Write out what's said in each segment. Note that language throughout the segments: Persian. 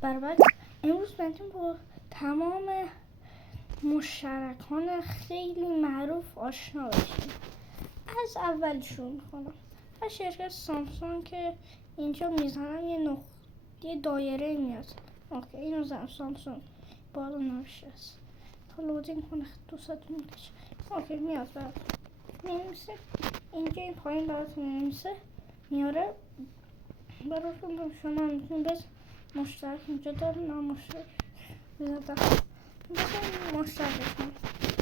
برابر امروز میتونیم با تمام مشترکان خیلی معروف آشنا بشیم. از اول شروع میکنم. از شرکت سامسونگ که اینجا میزنم یه دایره میاد. اوکی اینو زدم سامسونگ بالا نوشته است. تا لودینگ کنه 2 ساعت میکشه. اوکی میاد براتون مینویسه اینجا این پایین براتون مینویسه میاره براتون. شما میتونید بس مشترک اینجا دارم من مشترک بزنم مشترک کنم.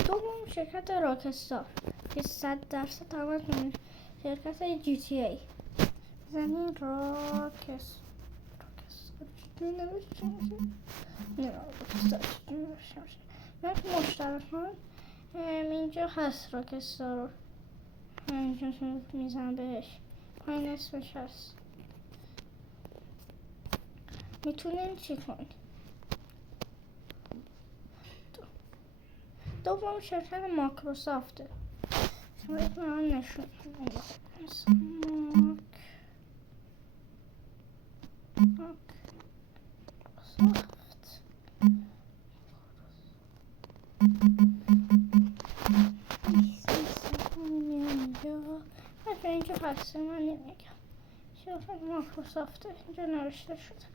دوم شرکت راکستار که 100% همه شرکت جی تی ای زمین راکستار من مشترک کنم اینجا هست راکستار رو اینجا میزنم بهش پایین اسمش هست میتونین چی کنید. دوم شرکت مایکروسافته شما من نشون اینجا هست من نمیگم شرکت مایکروسافته اینجا نوشته شده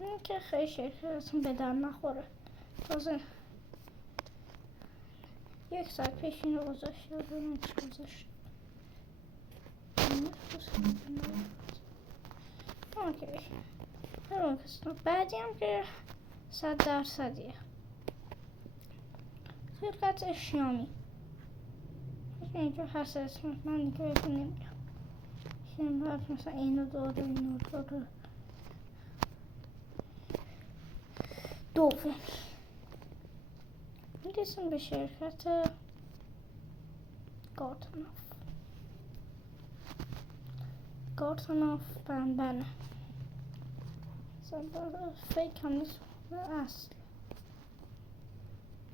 این که خیلی شرکتتون به در نخوره. تازه 1 ساعت پیش اینو گذاشته ببینم چی گذاشته. اوکی بعدی هم که 100%یه شرکت اشیامی اینجا هست اسمش من دیگه بهتون نمیگم. باید مثلا اینو داره اینو داره. دوم میرسیم به شرکت گارتناف بنبنه فیک هم نیست اصل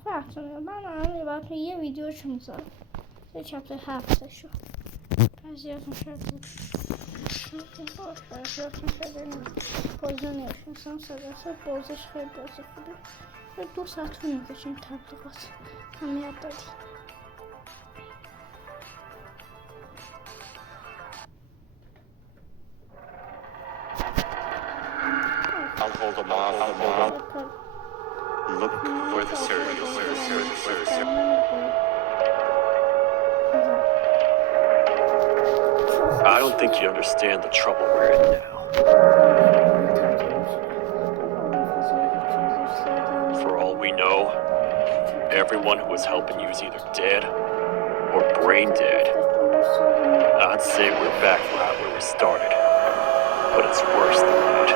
فرقتونه. من الان براتون یه ویدیوشو میذارم یه چپتر 7 شو بعضیاتون شاید بعضیاتون شاید بازه نمیشنسم صداسه بازش خیلی بازه خوبه 2 ساعت رو میکشیم تبلیغات هم یاد دادی. I'll hold them off. Look for the cereal. I don't think you understand the trouble we're in now. For all we know, everyone who was helping you is either dead or brain dead. I'd say we're back right where we started, but it's worse than that.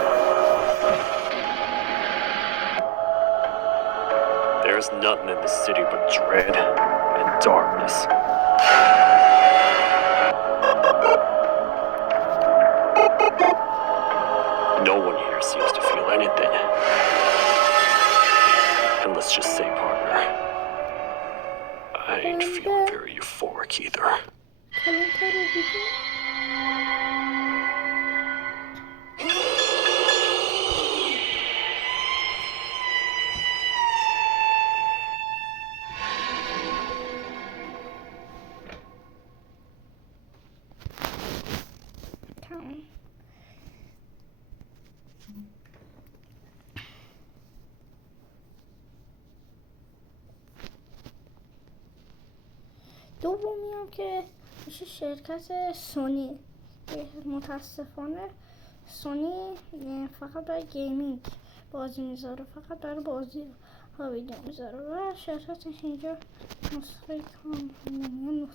There's nothing in the city but dread and darkness. No one here seems to feel anything. And let's just say, partner, I ain't feeling very euphoric either. دومی هم که میشه شرکت سونی. متاسفانه سونی فقط برای گیمینگ بازی میذاره فقط برای بازی ها ویدیو میذاره و شرکتش اینجا نسخه کامل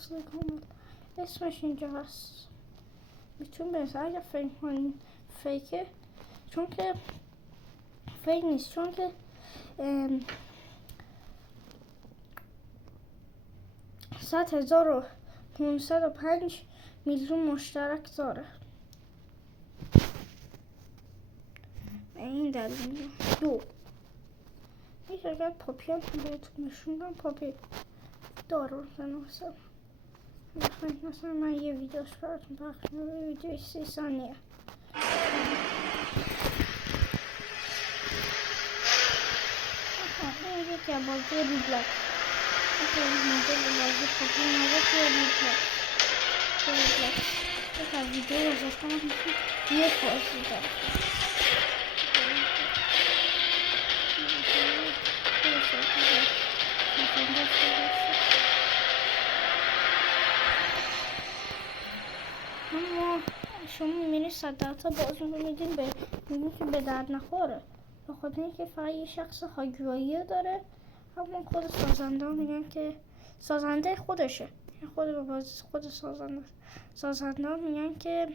اسمش اینجا هست. میتون برسه اگر فکر کنین فیکه چون که فیک نیست چون که 100,505 میلیون مشترک داره. این دلیل دو این شرکت پاپی هم بهتون نشوندم پاپی دارو مثلا مثلا من یه ویدیوش براتون پخش می‌کنم ویدیو 30 ثانیه که بازی روبلاکس مدل بازی خودی نوید توی روبلاکس یک از ویدیو گذاشتم یک بازی داره اما شما میبینید 100 درصد بازی رو میدین میبینید که به درد نخوره به خاطر اینکه فقط یه شخص هاگواییه داره اما خود سازنده ها میگن که سازنده خودشه خود سازنده ها میگن که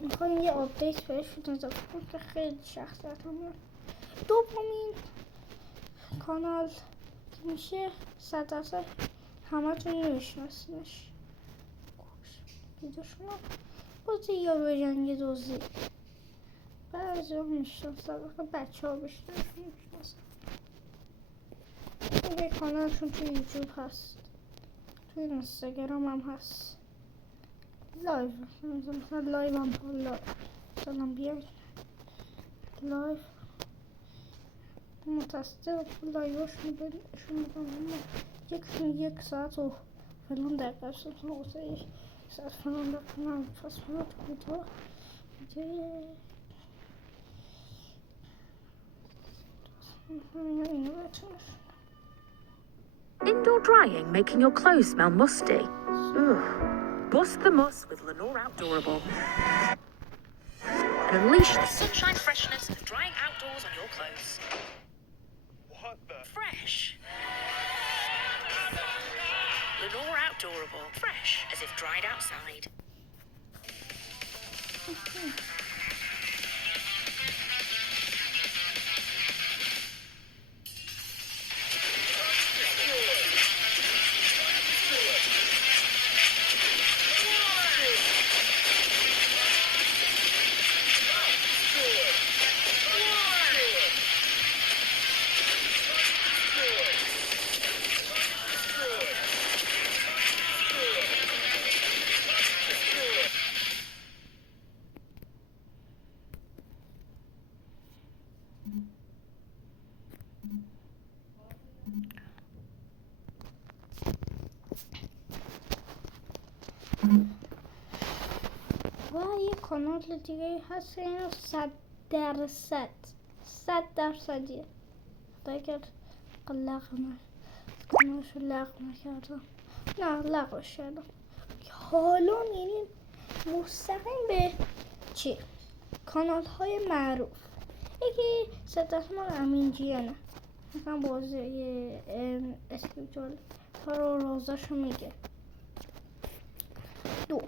میخوان یه آپدیت بهش اضافه کنن که خیلی شخصیت هم میاد دومین کانال که میشه 100 درصد همه تون نمیشناسینش دیدوشون بازی یارو جنگ دوزی بعضی ها میشناسن بچه ها بیشتر میشناسن این کانالشون توی یوتیوب هست توی اینستاگرام هم هست لایو مثلا لایو هم مثلا بیاید لایو متاسفم لایوشون بگم یک ساعت و فلان دقیقه شد واسه یک ساعت فلان دقیقه من پس فلان تو کوتاه اینو بتونش Indoor drying making your clothes smell musty? Ugh. Bust the muss with Lenore Outdoorable. And unleash the sunshine freshness of drying outdoors on your clothes. What the? Fresh. Lenore Outdoorable. Fresh as if dried outside. و یه کانال دیگه هست اینو 100 درصدیه اگر کانالشو لغو نکردم نه لغوش کردم حالا میریم مستقیم به چی؟ کانال های معروف یکی صدتمان امین جیانه مثلا بازی اسپیجال ها رو رازاشو میگه دو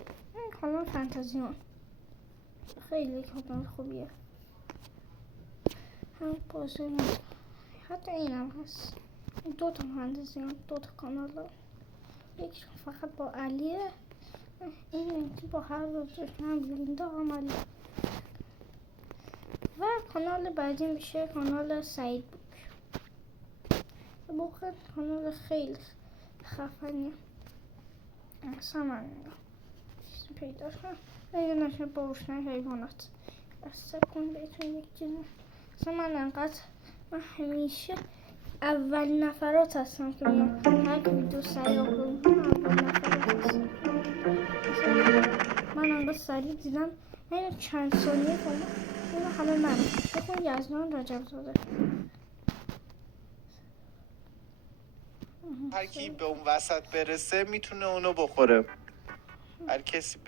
کانال فانتزیون خیلی کانال خوبیه هم بازی حتی اینم هست دو تا فانتزیون دو تا کانال ها یکی فقط با علیه این با هر روزش هم بلنده هم علی و کانال بعدی میشه کانال سعید بوک کانال خیلی خفنیه اصلا من پیدا کنم اگه نشه با روشنای حیوانات بسته کن بهتون یک چیزی اصلا من همیشه اول نفرات هستم که میام هر ویدیو سریع آپلود کنم اول نفرات هستم من انقدر سریع دیدم این چند ثانیه کنم این همه من بخون یزدان رجب زاده هر کی به اون وسط برسه میتونه اونو بخوره هر کسی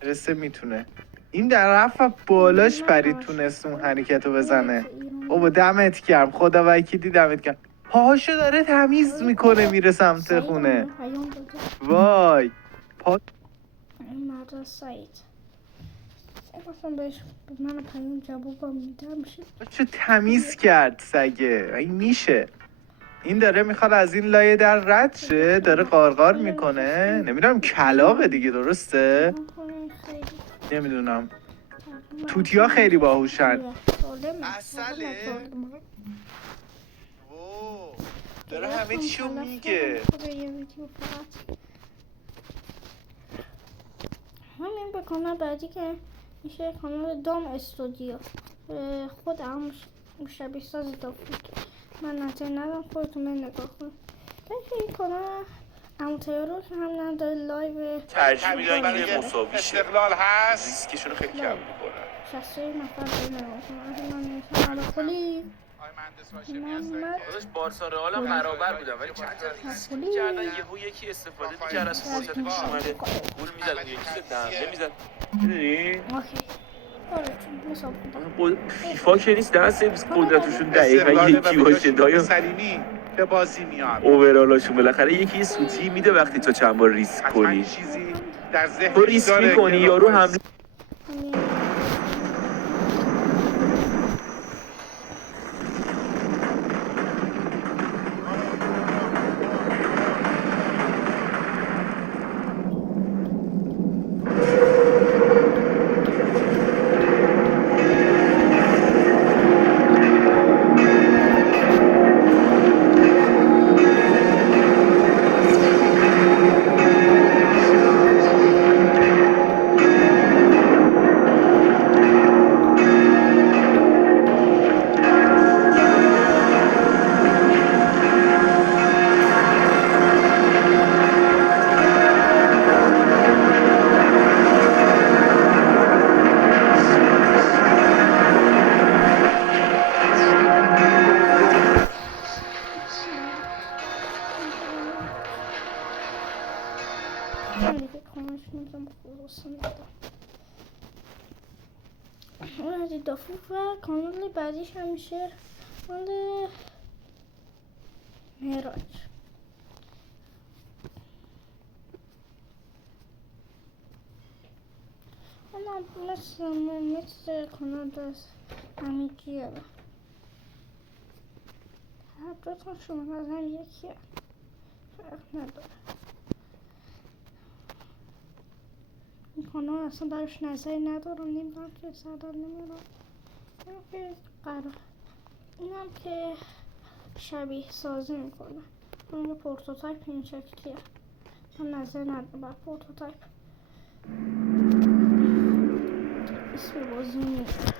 برسه میتونه این در رفت بالاش پرید تونست اون حرکتو بزنه بابا دمت گرم خدا وکیلی دمت گرم پاهاشو داره تمیز میکنه میره سمت خونه وای مرد سعید مثلا بهش من پیام جواب میدم میشه چه تمیز کرد سگه این میشه این داره میخواد از این لایه در رد شه داره قارقار میکنه نمیدونم کلاغه دیگه درسته نمیدونم توتیا خیلی باهوشن اصله داره همه چیو میگه همین به کانال بعدی که میشه کانال دام استودیو. خود هم شبیه ساز دافود. من نظر ندارم، خودتون من نگاه کنید. این کانال اموتیارو که هم نداره لایو ترجیح میدن که مساوی شه. استقلال هست. ریسکشون رو خیلی کم میکنن. 61 نفر رو نگاه کنم. من نمیتونم علا خلی محمد خودش بارسا رئال هم برابر بودن ولی چند تا ریسک می‌کردن یهو یکی استفاده می‌کرد از فرصت پیش اومده گل می‌زد اون یکی دهنده می‌زد. می‌دونی؟ اوکی آره چون حساب کنم فیفا که نیست دهن سرویس قدرتشون دقیقاً یکی باشه دایم سلیمی به بازی میاد. اوورالاشون بالاخره یکی یه سوتی میده وقتی تو چند بار ریسک حتما کنی. چیزی در ذهن تو ریسک می‌کنی یارو حمله دیگه کامش میزم خلاصه میدم اون دافوق و کانال بعدیش هم میشه کانال مهراج اما مثل کانال دست همیگیه هر دوتون شما از هم یکیه فرق نداره این کانال اصلا براش نظری ندارم نمیدونم که سردار نمیدونم که قرار اینم که شبیه سازی میکنه اون پروتوتایپ این شکلیه من نظر ندارم بر پروتوتایپ اسم بازی نیست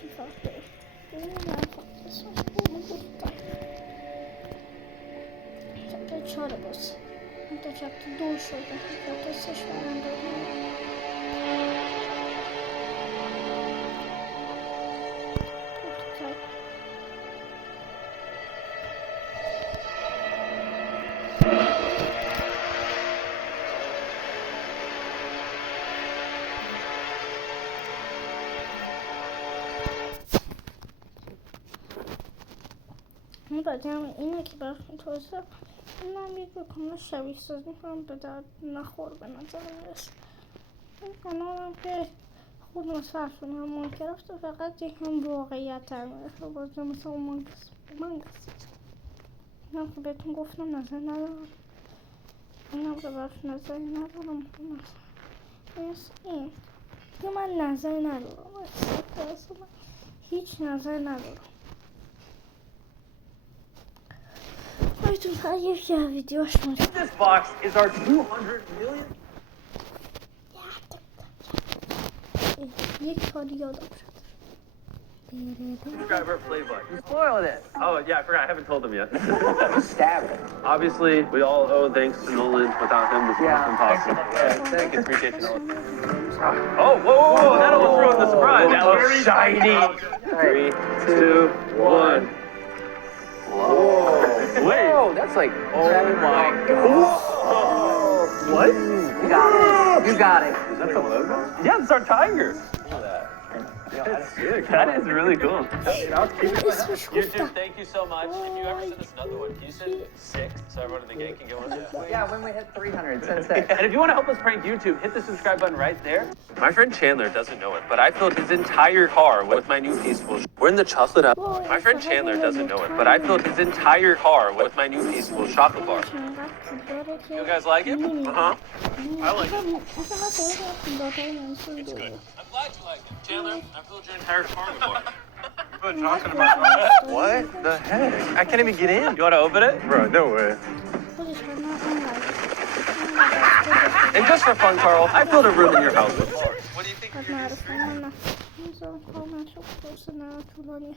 چی فرق داره ببینیم اسمش پروتوتایپ چپتر 4 بازی تا چپتر 2 شده چپتر 3 برم داریم این بعدی هم اینه که برخون توضیح اینم یک کانال شبیه سازی کنم به درد نخور به نظر میرسه این کانال هم که خود مصرف کنه هم مانکرافت فقط یک هم واقعیت تر میرسه بازی مثل اون مانگس اینم که بهتون گفتم نظر ندارم اینم که برش نظری ندارم این که من نظر ندارم اصلا هیچ نظر ندارم بایدون فقط یکی از ویدیوش مونده This box is our 200 million. یک کاری یادم شد Subscriber play button. You spoiled it. Oh yeah, I forgot. I haven't told them yet. Stab it. Obviously, we all owe thanks to Nolan. Without him, this would have been possible. Thank you. Appreciate you, Nolan. Oh, whoa! That almost ruined the surprise. That was shiny. 3, 2, 1. Whoa! Wait. Oh, that's like, oh my god. What? You got it. You got it. Is that the logo? Yeah, it's our tiger. Look at that. That's sick. That is really cool. YouTube, thank you so much. If you ever send us another one, can you send 6 so everyone in the gang can get one? Yeah, when we hit 300, send 6. And if you want to help us prank YouTube, hit the subscribe button right there. My friend Chandler doesn't know it, but I filled his entire car with my new Peaceful. We're in the chocolate aisle. My friend Chandler doesn't know it, but I filled his entire car with my new Peaceful chocolate bar. You guys like it? Uh-huh. I like it. It's good. I'm glad you like it. Chandler, I filled your entire car with bar. What are you talking about? What the heck? I can't even get in. You want to open it? Bro, no way. And just for fun, Carl, I filled a room in your house before. What do you think قد معروف من میذارم کامل شد پرسنل طولانی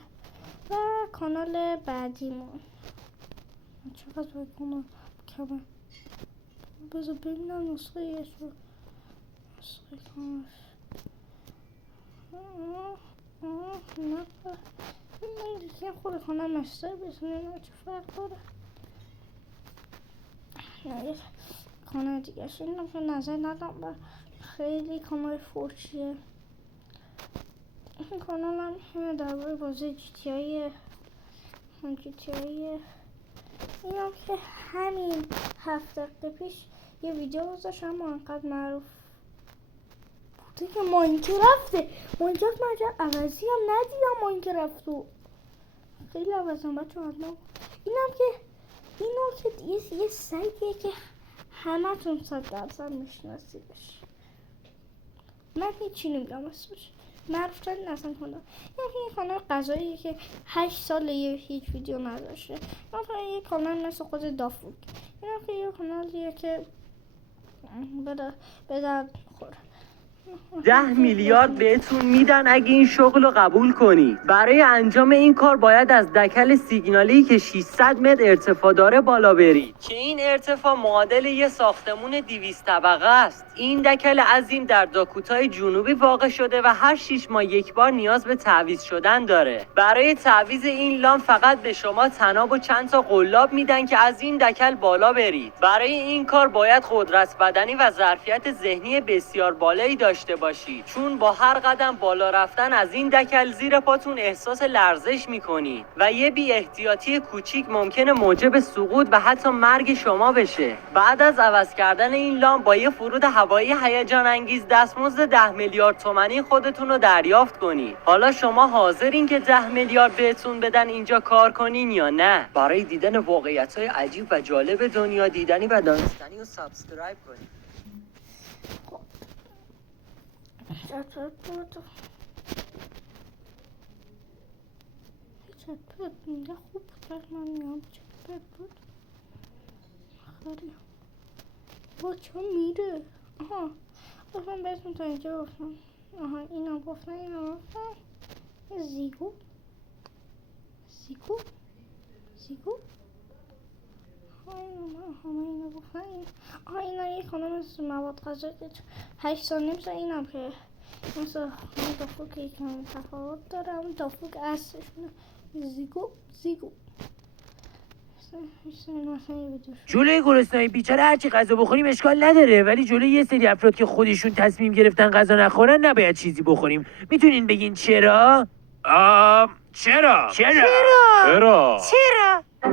و کانال بعدیمون چقدر باید کنم کمه بذار ببینم نسخه یه شو نسخه کامل نه من دیگه خود کانال مستر بزنیم چه فرق داره یه کانال دیگه شدیم که نظر ندام و خیلی کانال فوشیه این کانال هم همه درباره بازی GTA این هم که همین 7 دقیقه پیش یه ویدیو گذاشتم اما انقدر معروف بوده که ماینکرافته ماینکرافت من عوضی هم ندیدم ماینکرافتو خیلی عوضم بچه حتما اینو که یه سایتیه که همه تون 100% میشناسیدش من هیچی نمیگم اسمش معروف ترین اصلا کنم یه کانال غذاییه که 8 ساله هیچ ویدیو نداشته یه کانال مثل خود دافوک یه کانالیه که به درد خوره 10 میلیارد بهتون میدن اگه این شغل رو قبول کنی. برای انجام این کار باید از دکل سیگنالی که 600 متر ارتفاع داره بالا برید که این ارتفاع معادل یه ساختمون 200 طبقه است. این دکل عظیم در داکوتای جنوبی واقع شده و هر 6 ماه یک بار نیاز به تعویض شدن داره. برای تعویض این لام فقط به شما طناب و چند تا قلاب میدن که از این دکل بالا برید. برای این کار باید قدرت بدنی و ظرفیت ذهنی بسیار بالایی داشته باشید چون با هر قدم بالا رفتن از این دکل زیر پاتون احساس لرزش میکنید و یه بی احتیاطی کوچیک ممکنه موجب سقوط و حتی مرگ شما بشه. بعد از عوض کردن این لامپ با یه فرود هوایی هیجان انگیز دستمزد 10 میلیارد تومانی خودتون رو دریافت کنید. حالا شما حاضرین که 10 میلیارد بهتون بدن اینجا کار کنین یا نه؟ برای دیدن واقعیت‌های عجیب و جالب دنیا دیدنی و دانستنی رو سابسکرایب کنید. چطور میگه خوب بود من میام چطور بود خیلی با چه میره آها گفتم بهتون تا اینجا گفتم آها اینا گفتن زیگو همه اینا گفتن اینا یه کانال مثل مواد غذایی که 8 سال نمیشه اینم که مثل همون دافوک یکم تفاوت داره همون دافوک اصلشونه زیگو جلوی گرسنه‌ی بیچاره هرچی غذا بخوریم اشکال نداره ولی جلوی یه سری افراد که خودشون تصمیم گرفتن غذا نخورن نباید چیزی بخوریم. میتونین بگین چرا؟ چرا؟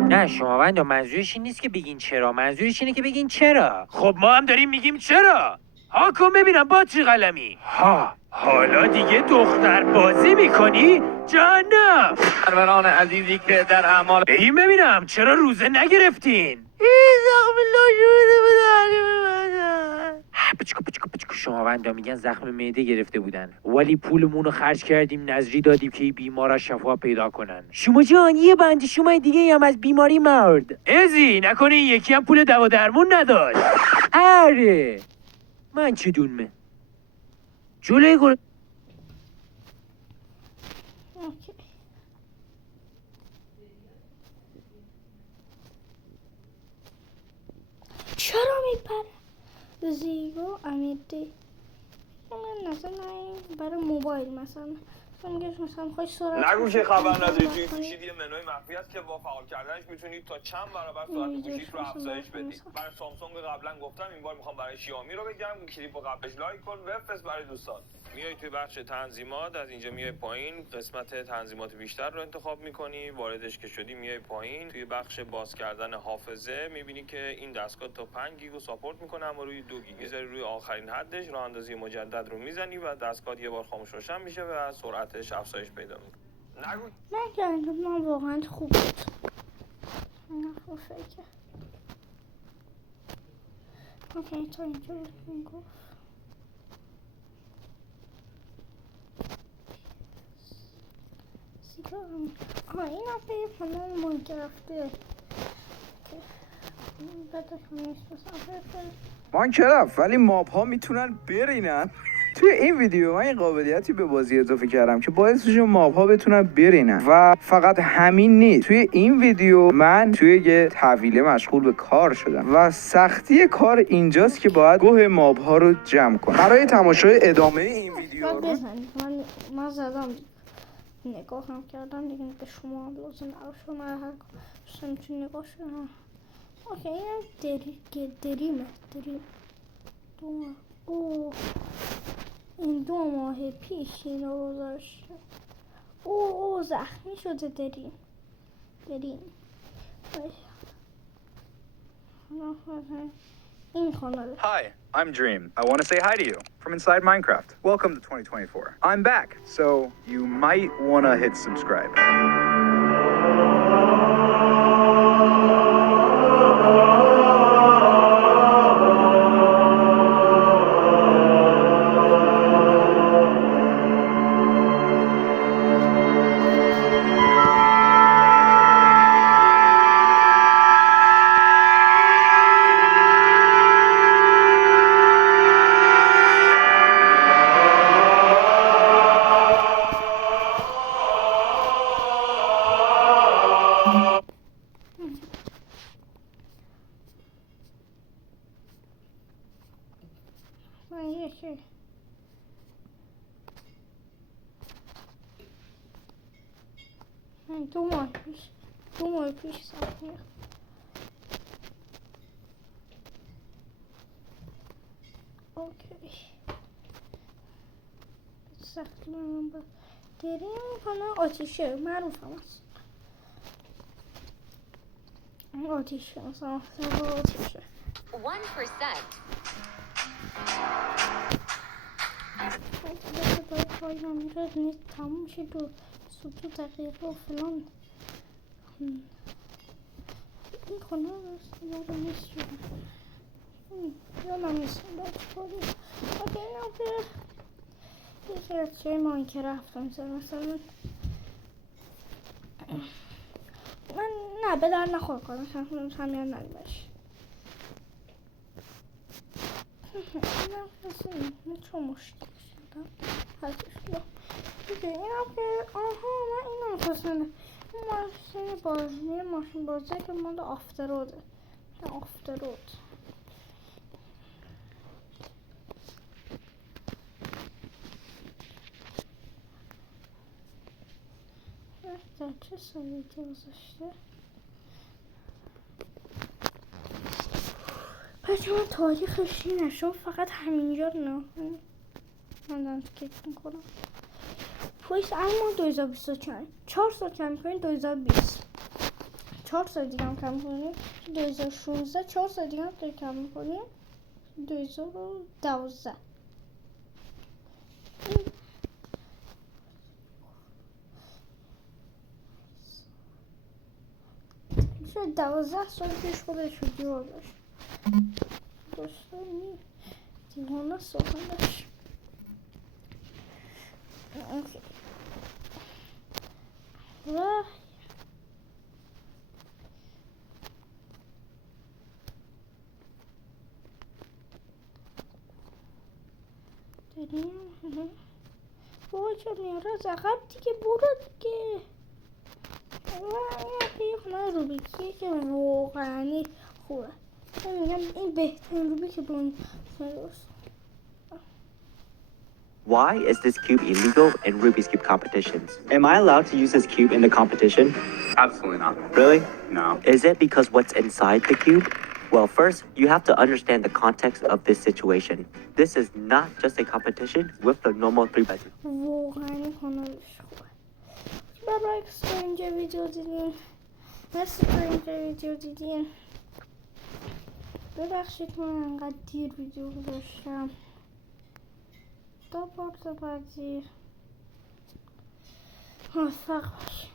نه شما بنده منظورش این نیست که بگین چرا منظورش اینه که بگین چرا. خب ما هم داریم میگیم چرا. ها کن ببینم با چی قلمی. حالا دیگه دختر بازی میکنی؟ جانم سروران عزیزی که در اعمال این ببینم چرا روزه نگرفتین؟ پچکو شما بنده میگن زخم معده گرفته بودن ولی پولمون رو خرج کردیم نذری دادیم که این بیمارا شفا پیدا کنن. شما جان یه بنده شما دیگه هم از بیماری مرد ازی نکنه یکی هم پول دوا درمون نداشت. اره من چه دونمه جلوی چرا میپره زیگو امیدی من نظر نهیم برای موبایل مثلا مثلا خوش سرعت نگو که خبر نداری توی گوشیت یه منوی مخفی هست که با فعال کردنش میتونید تا چند برابر سرعت گوشیت رو افزایش بدید. برای سامسونگ قبلا گفتم این بار میخوام برای شیائومی رو بگم. کلیپ رو قبلش لایک کن بفرست برای دوستان. میای توی بخش تنظیمات از اینجا میای پایین قسمت تنظیمات بیشتر رو انتخاب میکنی. واردش که شدی میای پایین توی بخش باز کردن حافظه میبینی که این دستگاه تا 5 گیگو ساپورت میکنه اما روی 2 گیگ میذاری روی آخرین حدش. راه اندازی مجدد رو میزنی و دستگاه یه بار خاموش روشن میشه و سرعتش افزایش پیدا میکنه. نگو من که انجام واقعا خوب بود. من خوب فکر اوکی تا اینجا گفت این هفته یه پناه ماینکرافته من که رفت ولی ماب ها میتونن برینن. توی این ویدیو من این قابلیتی به بازی اضافه کردم که باعث بشه ماب ها بتونن برینن و فقط همین نیست. توی این ویدیو من توی یه تحویله مشغول به کار شدم و سختی کار اینجاست که باید گوه ماب ها رو جمع کنم. برای تماشای ادامه این ویدیو من زدم نگاه هم کردم دیگه به شما هم لازم نباشه. من هر کار میتونی نگاه شدم. اوکی این دریمه این 2 ماه پیش اینو گذاشته. او زخمی شده دریم. این کانال. Hi, I'm Dream. I want to say hi to you from inside Minecraft. Welcome to 2024. I'm back, so you might want to hit subscribe. دو ماه پیش زخمی. اوکی سخت من با دریم کنه. آتیشه معروف هم هست. آتیشه مثلا آتیشه 1%. باید میره نیست تموم میشه 2 دقیقه و فلان. این خانه رو نیست شده یادم نیست باید کنیم. اوکی اینم که یکی از چه ماینکرافت هم مثلا من نه به در نخور کنم همین نمیباش. اینم کسی نه چون مشکل شدم هستش بیا دیگه. اینم که من اینم پسنده ماشین بازی که مال آفتروده. در چه سایتی گذاشته؟ بچه من تاریخش اینه شما فقط همینجا رو نه من دارم تکیت میکنم پویس اما 2024 4 سال کم کنیم 2020 4 سال دیگه هم کم کنیم 2016 4 سال دیگه هم کم کنیم 2012 شاید 12 سال پیش خودش ویدیو داشت دوستانی دیوانه سخنش. اوکی و داریم بابا چه میاره از عقب دیگه برو دیگه. این خونه روبیکیه که واقعا خوبه. من میگم این بهترین روبیکه با این درست. Why is this cube illegal in Rubik's Cube competitions? Am I allowed to use this cube in the competition? Absolutely not. Really? No. Is it because what's inside the cube? Well, first, you have to understand the context of this situation. This is not just a competition with the normal 3x3. واقعا کانالش خوبه. برای که اینجا ویدیو دیدین مرسی که اینجا ویدیو دیدین. ببخشید من انقدر دیر ویدیو گذاشتم. تا پارت بعدی موفق باشید.